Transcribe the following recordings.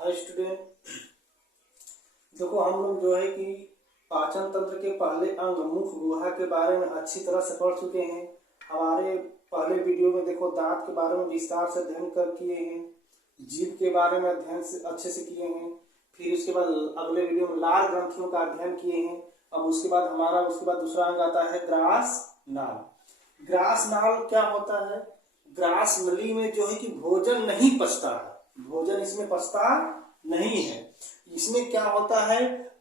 Hi student, देखो हम लोग जो है कि पाचन तंत्र के पहले अंग मुख गुहा के बारे में अच्छी तरह से पढ़ चुके हैं। हमारे पहले वीडियो में देखो दांत के बारे में विस्तार से अध्ययन कर किए हैं, जीभ के बारे में अध्ययन से अच्छे से किए हैं। फिर उसके बाद अगले वीडियो में लाल ग्रंथियों का अध्ययन किए हैं। अब उसके बाद दूसरा अंग आता है ग्रास नाल। ग्रास नाल क्या होता है? ग्रास नली में जो है कि भोजन नहीं पचता है, भोजन इसमें पचता नहीं है। इसमें क्या होता है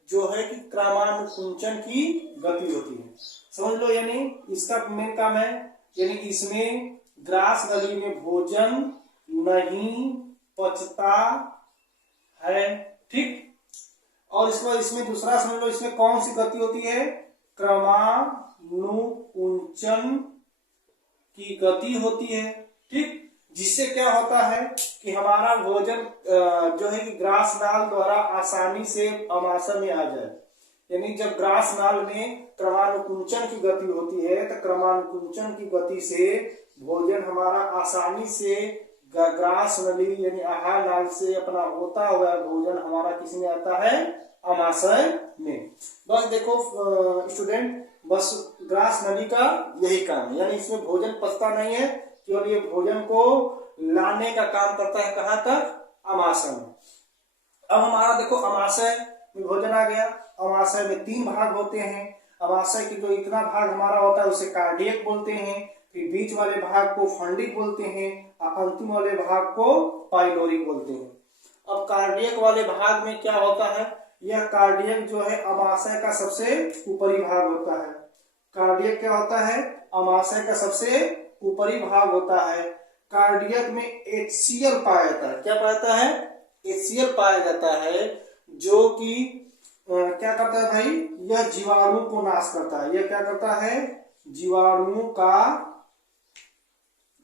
जो है कि क्रमानुकुंचन की गति होती है, समझ लो। यानी इसका मेन काम है, यानी इसमें ग्रास नली में भोजन नहीं पचता है, ठीक। और इसके बाद इसमें दूसरा समझ लो, इसमें कौन सी गति होती है? क्रमानुकुंचन की गति होती है, ठीक। जिससे क्या होता है कि हमारा भोजन जो है कि ग्रास नाल द्वारा आसानी से आमाशय में आ जाए। यानी जब ग्रास नाल में क्रमानुकुंचन की गति होती है तो क्रमानुकुंचन की गति से भोजन हमारा आसानी से ग्रास नली यानी आहार नाल से अपना होता हुआ भोजन हमारा किस में आता है? आमाशय में। बस देखो स्टूडेंट, बस ग्रास नली का यही काम है, यानी इसमें भोजन पचता नहीं है, केवल ये भोजन को लाने का काम करता है। कहां तक? आमाशय में। अब हमारा देखो आमाशय में भोजन आ गया। आमाशय में 3 भाग होते हैं। आमाशय की जो इतना भाग हमारा होता है उसे कार्डियक बोलते हैं, फिर बीच वाले भाग को फंडिक बोलते हैं और अंतिम वाले भाग को पाइलोरिक बोलते हैं। अब कार्डियक वाले भाग में क्या होता है? यह कार्डियक जो है आमाशय का सबसे ऊपरी भाग होता है। कार्डियक क्या होता है? आमाशय का सबसे ऊपरी भाग होता है। कार्डियक में HCl पाया जाता है। क्या पाया जाता है? HCl पाया जाता है, जो कि क्या करता है भाई? यह जीवाणु को नाश करता है। यह क्या करता है? जीवाणु का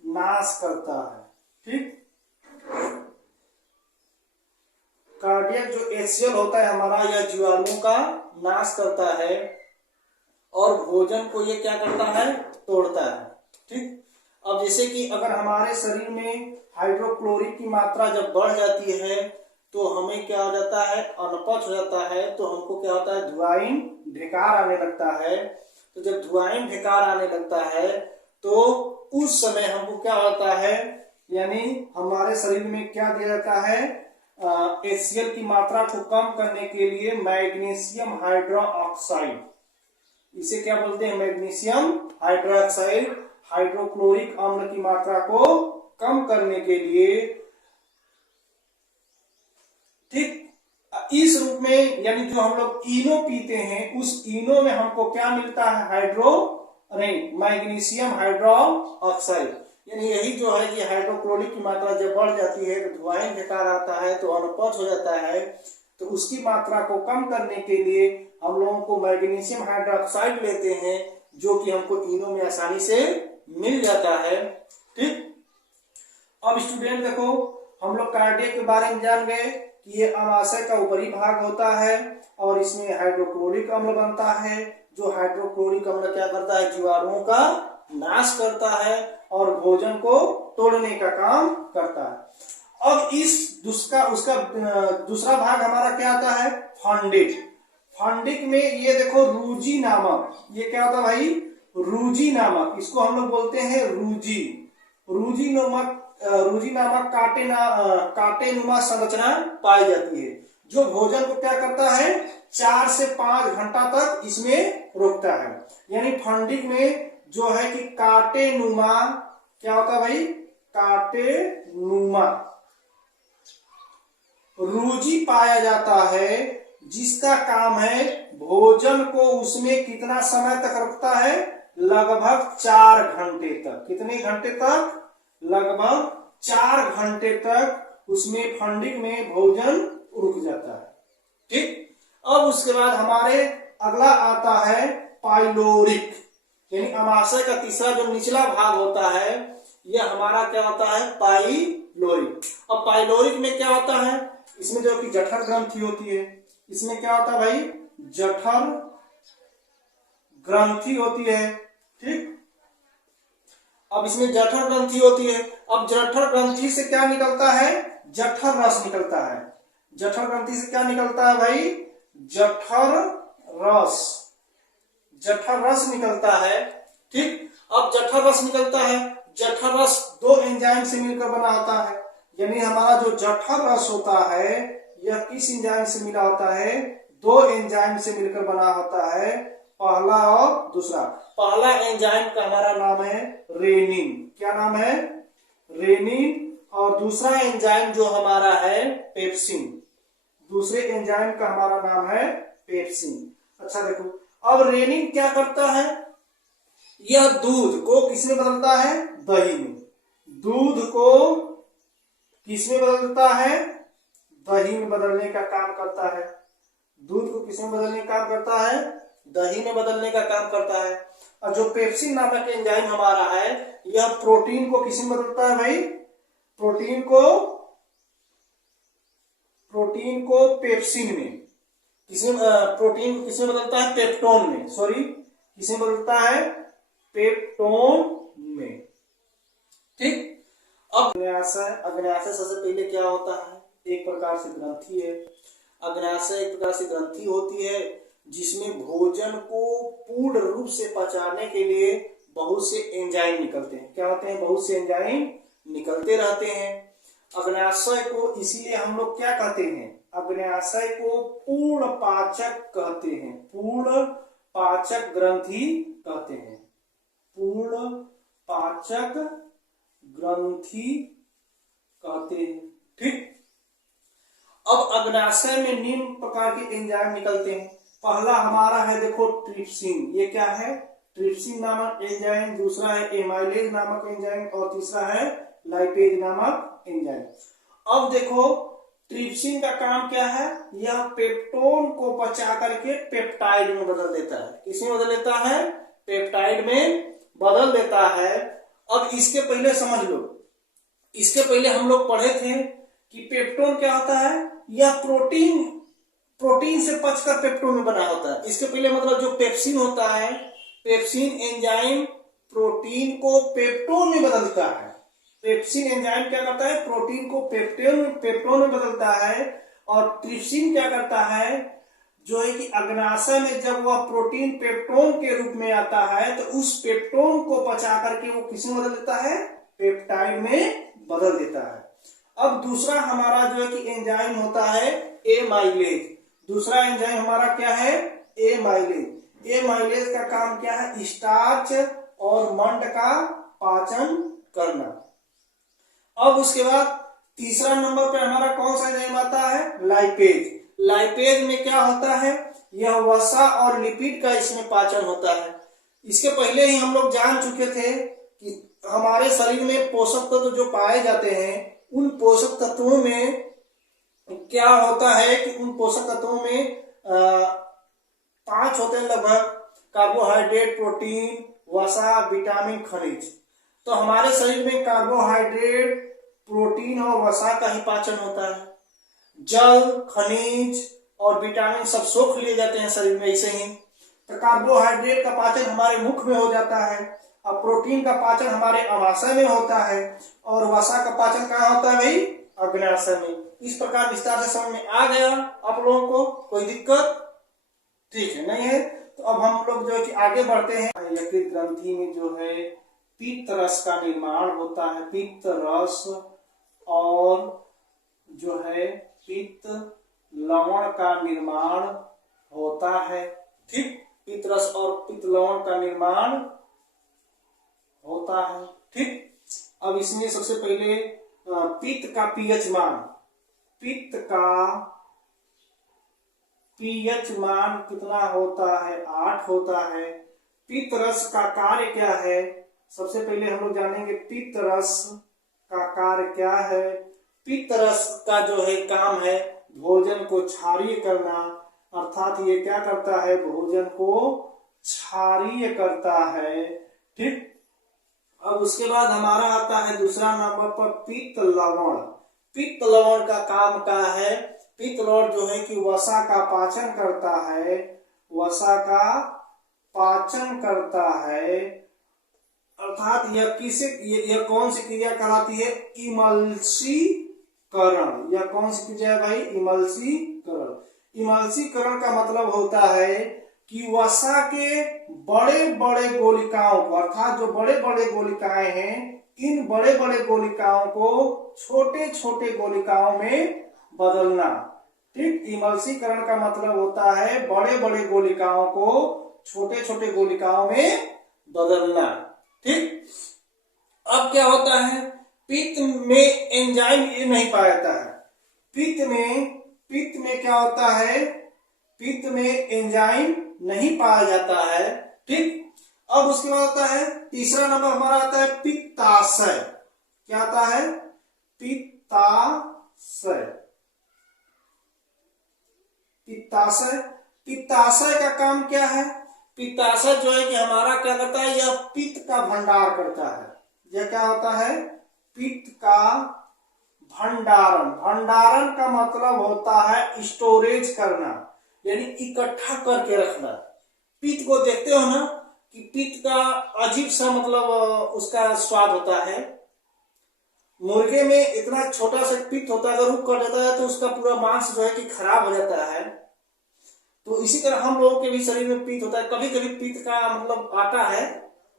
नाश करता है, ठीक। कार्डियक जो HCl होता है हमारा, यह जीवाणु का नाश करता है और भोजन को ये क्या करता है? तोड़ता है, ठीक। अब जैसे कि अगर हमारे शरीर में हाइड्रोक्लोरिक की मात्रा जब बढ़ जाती है तो हमें क्या हो जाता है? अनपच हो जाता है। तो हमको क्या होता है? धुआइन ढेकार आने लगता है। तो जब धुआइन ढेकार आने लगता है तो उस समय हमको क्या होता है? यानी हमारे शरीर में क्या दिया जाता है? HCl की मात्रा को कम करने के लिए मैग्नीशियम हाइड्रोक्साइड, इसे क्या बोलते हैं? मैग्नीशियम हाइड्रोक्साइड, हाइड्रोक्लोरिक अम्ल की मात्रा को कम करने के लिए, ठीक। इस रूप में यानी जो हम लोग इनो पीते हैं उस इनो में हमको क्या मिलता है? Magnesium hydroxide. यानी यही जो है कि हाइड्रोक्लोरिक की मात्रा जब बढ़ जाती है तो धुआं बेकार आता है, तो अनुपच हो जाता है। तो उसकी मात्रा को कम करने के लिए हम लोगों को मैग्नीशियम हाइड्रोक्साइड लेते हैं, जो कि हमको इनो में आसानी से मिल जाता है, ठीक। अब स्टूडेंट देखो, हम लोग कार्डियक के बारे में जान गए कि ये आमाशय का ऊपरी भाग होता है और इसमें हाइड्रोक्लोरिक अम्ल बनता है। जो हाइड्रोक्लोरिक अम्ल क्या करता है? जीवाणुओं का नाश करता है और भोजन को तोड़ने का काम करता है। अब उसका दूसरा भाग हमारा क्या आता है? फंडिक। फंडिक में ये देखो रूजी नामक, ये क्या होता है भाई? रूजी नामक, इसको हम लोग बोलते हैं रूजी। रूजी नामक कांटेनुमा संरचना पाई जाती है, जो भोजन को क्या करता है? 4 से 5 घंटा तक इसमें रोकता है। यानी फंडिक में जो है कि कांटेनुमा क्या होता है भाई? कांटेनुमा रूजी पाया जाता है, जिसका काम है भोजन को उसमें कितना समय तक रखता है? लगभग 4 घंटे तक। कितने घंटे तक? लगभग 4 घंटे तक उसमें फंडिक में भोजन रुक जाता है, ठीक। अब उसके बाद हमारे अगला आता है पाइलोरिक, यानी आमाशय का तीसरा जो निचला भाग होता है यह हमारा क्या होता है? पाइलोरिक। अब पाइलोरिक में क्या होता है? इसमें जो कि जठर ग्रंथि होती है। इसमें क्या होता है भाई? जठर ग्रंथि होती है, ठीक। अब इसमें जठर ग्रंथि होती है। अब जठर ग्रंथि से क्या निकलता है? जठर रस निकलता है। जठर ग्रंथि से क्या निकलता है भाई? जठर रस, जठर रस निकलता है। ठीक, अब जठर रस निकलता है, जठर रस दो एंजाइम से मिलकर बना होता है। यानी हमारा जो जठर रस होता है यह किस एंजाइम से मिला होता है? दो एंजाइम से मिलकर बना होता है, पहला और दूसरा। पहला एंजाइम का हमारा नाम है रेनिन। क्या नाम है? रेनिन। और दूसरा एंजाइम जो हमारा है पेप्सिन। दूसरे एंजाइम का हमारा नाम है पेप्सिन। अच्छा देखो, अब रेनिन क्या करता है? यह दूध को किसमें बदलता है? दही में। दूध को किसमें बदलता है? दही में बदलने का काम करता है। दूध को किसमें बदलने का काम करता है? दही में बदलने का काम करता है। और जो पेप्सिन नामक एंजाइम हमारा है यह प्रोटीन को किसमें बदलता है भाई? प्रोटीन को पेप्सिन में। प्रोटीन को किसमें बदलता है? पेप्टोन में। सॉरी, किसमें बदलता है? पेप्टोन में। ठीक, अब अग्न्याशय सबसे पहले क्या होता है? एक प्रकार से ग्रंथि है। अग्न्याशय एक प्रकार से ग्रंथि होती है जिसमें भोजन को पूर्ण रूप से पचाने के लिए बहुत से एंजाइम निकलते हैं। क्या होते हैं? बहुत से एंजाइम निकलते रहते हैं। अग्न्याशय को इसीलिए हम लोग क्या कहते हैं? अग्न्याशय को पूर्ण पाचक कहते हैं, पूर्ण पाचक ग्रंथि कहते हैं, पूर्ण पाचक ग्रंथि कहते हैं। ठीक, अब अग्न्याशय में निम्न प्रकार के एंजाइम निकलते हैं। पहला हमारा है देखो ट्रिप्सिन। ये क्या है? ट्रिप्सिन नामक एंजाइम। दूसरा है एमाइलेज नामक एंजाइम और तीसरा है लाइपेज नामक एंजाइम। अब देखो ट्रिप्सिन का काम क्या है? यह पेप्टोन को पचा करके पेप्टाइड में बदल देता है। किसमें बदल देता है? पेप्टाइड में बदल देता है। अब इसके पहले समझ लो, इसके पहले हम लोग पढ़े थे कि पेप्टोन क्या होता है? यह प्रोटीन से पचकर पेप्टोन में बना होता है। इसके पहले मतलब जो पेप्सिन होता है, पेप्सिन एंजाइम प्रोटीन को पेप्टोन में बदलता है। पेप्सिन एंजाइम क्या करता है? प्रोटीन को पेप्टोन में बदलता है। और ट्रिप्सिन क्या करता है? जो है कि अग्न्याशय में जब वह प्रोटीन पेप्टोन के रूप में आता है तो उस पेप्टोन को पचा करके वो किसमें बदल देता है? पेप्टाइड में बदल देता है। अब दूसरा हमारा जो है कि एंजाइम होता है एमाइलेज। दूसरा एंजाइम हमारा क्या है? एमाइलेज। एमाइलेज का काम क्या है? स्टार्च और मंड का पाचन करना। अब उसके बाद तीसरा नंबर पे हमारा कौन सा एंजाइम आता है? लाइपेज। लाइपेज में क्या होता है? यह वसा और लिपिड का इसमें पाचन होता है। इसके पहले ही हम लोग जान चुके थे कि हमारे शरीर में पोषक तत्व जो पाए जाते हैं उन पोषक तत्वों में क्या होता है कि उन पोषक तत्वों में 5 होते हैं लगभग: कार्बोहाइड्रेट, प्रोटीन, वसा, विटामिन, खनिज। तो हमारे शरीर में कार्बोहाइड्रेट, प्रोटीन और वसा का ही पाचन होता है। जल, खनिज और विटामिन सब सोख लिए जाते हैं शरीर में ऐसे ही। तो कार्बोहाइड्रेट का पाचन हमारे मुख में हो जाता है, और प्रोटीन का पाचन हमारे अमाशय में होता है, और वसा का पाचन कहाँ होता है भाई? अग्न्याशय में। इस प्रकार विस्तार से समझ में आ गया आप लोगों को? कोई दिक्कत? ठीक है, नहीं है? तो अब हम लोग जो है कि आगे बढ़ते हैं। यकृत ग्रंथि में जो है पित्त रस का निर्माण होता है। पित्त रस और जो है पित्त लवण का निर्माण होता है। ठीक, पित्त रस और पित्त लवण का निर्माण होता है। ठीक, अब इसमें सबसे पहले पित्त का पीएच मान, पित्त का पीएच मान कितना होता है? 8 होता है। पित्त रस का कार्य क्या है? सबसे पहले हम लोग जानेंगे पित्त रस का कार्य क्या है। पित्त रस का जो है काम है भोजन को क्षारीय करना, अर्थात ये क्या करता है? भोजन को क्षारीय करता है। ठीक, अब उसके बाद हमारा आता है दूसरा नंबर पर पित्त लवण। पित्त लवण का काम क्या है? पित्त लवण जो है कि वसा का पाचन करता है, वसा का पाचन करता है। अर्थात यह कौन सी क्रिया कहलाती है? इमल्सीकरण करण। यह कौन सी क्रिया है भाई? इमल्सीकरण। इमल्सीकरण का मतलब होता है कि वसा के बड़े बड़े गोलिकाओं को, अर्थात जो बड़े बड़े गोलिकाएं हैं, इन बड़े बड़े गोलिकाओं को छोटे छोटे गोलिकाओं में बदलना। ठीक, इमल्सीकरण का मतलब होता है बड़े बड़े गोलिकाओं को छोटे छोटे गोलिकाओं में बदलना। ठीक, अब क्या होता है, पित्त में एंजाइम ये नहीं पाया जाता है। पित्त में क्या होता है, पित्त में एंजाइम नहीं पाया जाता है। ठीक, अब उसके बाद आता है तीसरा नंबर हमारा आता है पित्ताशय। क्या आता है? पित्ताशय। पित्ताशय, पित्ताशय का काम क्या है? पित्ताशय जो है कि हमारा क्या करता है, यह पित्त का भंडार करता है। यह क्या होता है? पित्त का भंडारण। भंडारण का मतलब होता है स्टोरेज करना, यानी इकट्ठा करके रखना। पित्त को देखते हो ना कि पित्त का अजीब सा मतलब उसका स्वाद होता है। मुर्गे में इतना छोटा सा पित्त होता है, अगर वो कट जाता है तो उसका पूरा मांस जो है कि खराब हो जाता है। तो इसी तरह हम लोगों के भी शरीर में पित्त होता है, कभी कभी पित्त का मतलब आता है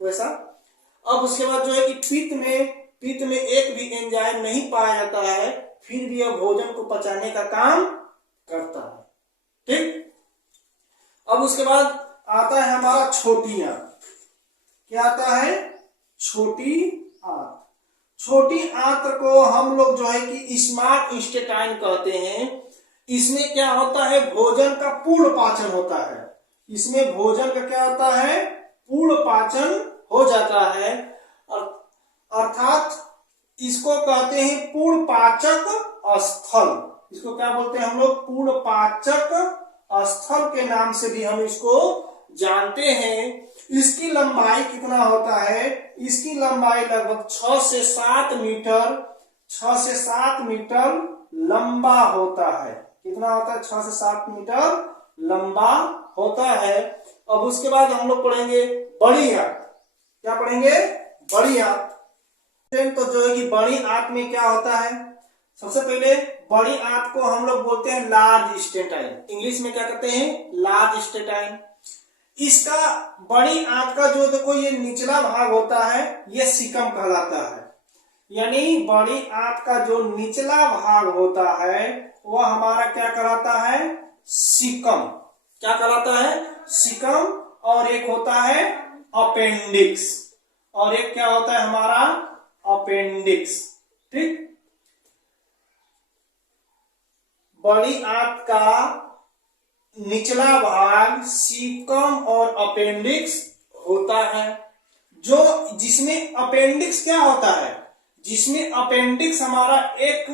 वैसा। अब उसके बाद जो है कि पित्त में एक भी एंजाइम नहीं पाया जाता है, फिर भी यह भोजन को पचाने का काम करता है। ठीक, अब उसके बाद आता है हमारा छोटी आंत। क्या आता है? छोटी आंत। छोटी आंत को हम लोग जो है कि स्मॉल इंटेस्टाइन कहते हैं। इसमें क्या होता है, भोजन का पूर्ण पाचन होता है। इसमें भोजन का क्या होता है, पूर्ण पाचन हो जाता है। अर्थात इसको कहते हैं पूर्ण पाचक स्थल। इसको क्या बोलते हैं हम लोग? पूर्ण पाचक स्थल के नाम से भी हम इसको जानते हैं। इसकी लंबाई कितना होता है? इसकी लंबाई लगभग 6 से 7 मीटर, 6 से 7 मीटर लंबा होता है। कितना होता है? 6 से 7 मीटर लंबा होता है। अब उसके बाद हम लोग पढ़ेंगे बड़ी आंत। क्या पढ़ेंगे? बड़ी आंत। तो जो है कि बड़ी आंत में क्या होता है, सबसे पहले बड़ी आंत को हम लोग बोलते हैं लार्ज इंटेस्टाइन। इंग्लिश में क्या कहते हैं? Large intestine. इसका बड़ी आंत का जो देखो ये निचला भाग होता है, ये सीकम कहलाता है। यानी बड़ी आंत का जो निचला भाग होता है वह हमारा क्या कहलाता है? सीकम। क्या कहलाता है? सीकम। और एक होता है अपेंडिक्स, और एक क्या होता है हमारा? अपेंडिक्स। ठीक, बड़ी आंत का निचला भाग सीकम और अपेंडिक्स होता है। जो जिसमें अपेंडिक्स क्या होता है? जिसमें अपेंडिक्स हमारा एक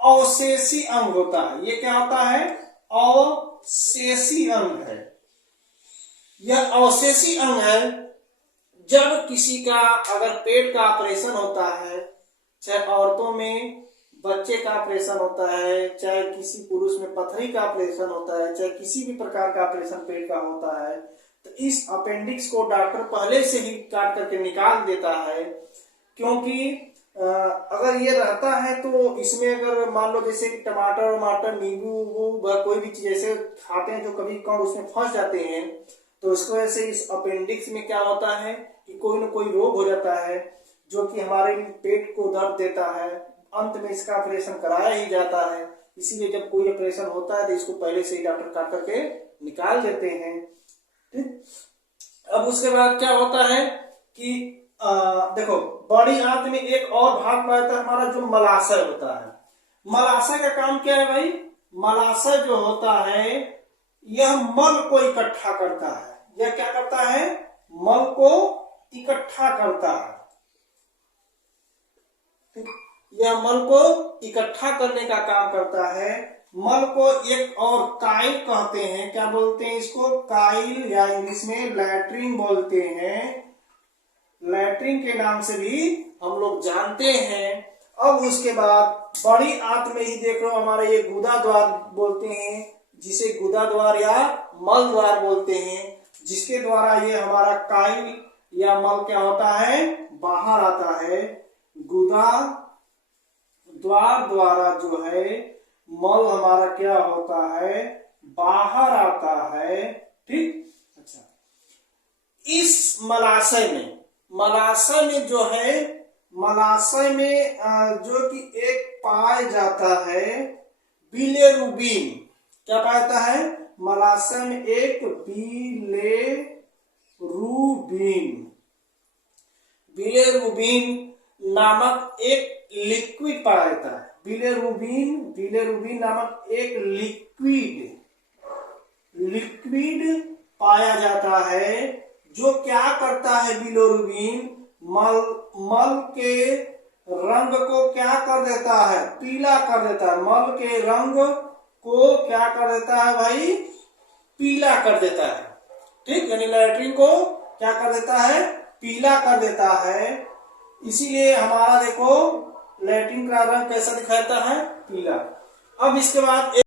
अवशेषी अंग होता है। ये क्या होता है? अवशेषी अंग है। यह अवशेषी अंग है। जब किसी का अगर पेट का ऑपरेशन होता है, चाहे औरतों में बच्चे का ऑपरेशन होता है, चाहे किसी पुरुष में पथरी का ऑपरेशन होता है, चाहे किसी भी प्रकार का ऑपरेशन पेट का होता है, तो इस अपेंडिक्स को डॉक्टर पहले से ही काट करके निकाल देता है। क्योंकि अगर ये रहता है तो इसमें अगर मान लो जैसे कि टमाटर, नींबू, कोई भी चीज ऐसे खाते हैं जो कभी कण उसमें फंस जाते हैं, तो इसकी वजह से इस अपेंडिक्स में क्या होता है कि कोई ना कोई रोग हो जाता है जो कि हमारे पेट को दर्द देता है। अंत में इसका ऑपरेशन कराया ही जाता है। इसीलिए जब कोई ऑपरेशन होता है तो इसको पहले से ही डॉक्टर काट करके निकाल देते हैं। ठीक, अब उसके बाद क्या होता है कि देखो बड़ी आंत में एक और भाग पाया जाता है हमारा, जो मलाशय होता है। मलाशय का काम क्या है भाई? मलाशय जो होता है यह मल को इकट्ठा करता है। यह क्या करता है? मल को इकट्ठा करता है। यह मल को इकट्ठा करने का काम करता है। मल को एक और काइल कहते हैं। क्या बोलते हैं इसको? काइल, या इंग्लिश में लैट्रिन बोलते हैं। लैट्रिन के नाम से भी हम लोग जानते हैं। अब उसके बाद बड़ी आंत में ही देख लो हमारा ये गुदा द्वार बोलते हैं, जिसे गुदा द्वार या मल द्वार बोलते हैं, जिसके द्वारा ये हमारा काइल या मल क्या होता है? बाहर आता है। गुदा द्वार द्वारा जो है मल हमारा क्या होता है, बाहर आता है। ठीक, अच्छा, इस मलाशय में जो है, मलाशय में जो कि एक पाया जाता है बिलिरुबिन। क्या पाया जाता है? मलाशय में एक बिलिरुबिन नामक एक लिक्विड पाया जाता है। बिलिरुबिन नामक एक लिक्विड पाया जाता है, जो क्या करता है, बिलिरुबिन मल के रंग को क्या कर देता है, पीला कर देता है। मल के रंग को क्या कर देता है भाई, पीला कर देता है। ठीक, यानी लैट्रिन को क्या कर देता है, पीला कर देता है। इसीलिए हमारा देखो लैट्रिन का रंग कैसा दिखाता है, पीला। अब इसके बाद